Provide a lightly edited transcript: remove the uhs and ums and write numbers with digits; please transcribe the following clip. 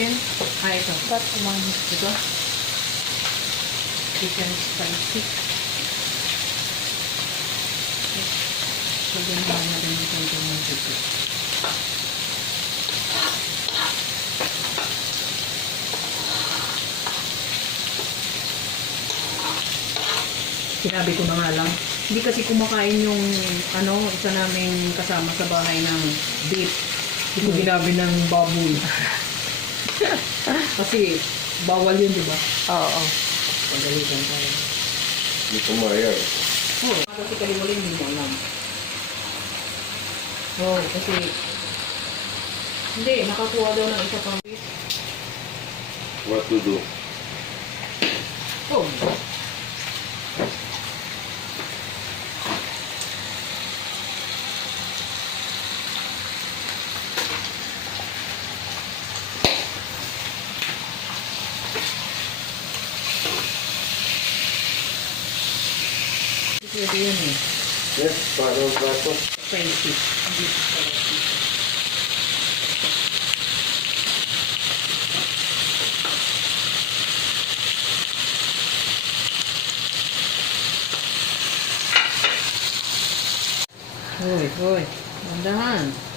chicken. Ito. Ba't umami? Ito. Chicken spicy. So, ginawa na rin ito ng chicken. Sinabi ko na nga lang, hindi kasi kumakain yung isa naming kasama sa bahay ng beef. Hindi ko ginabi ng baboy. Kasi bawal yun, di ba? Oo. Pagalitan tayo. Hindi ko maya. Oo, kasi kaliwalin hindi mo alam. Oo, kasi hindi, nakakuha daw ng isa pang beef. What to do? Oh. Pwede yun eh. Yes, parang plato. Spicy. Hindi ko spicy. Hoy, hoy. Mandahan.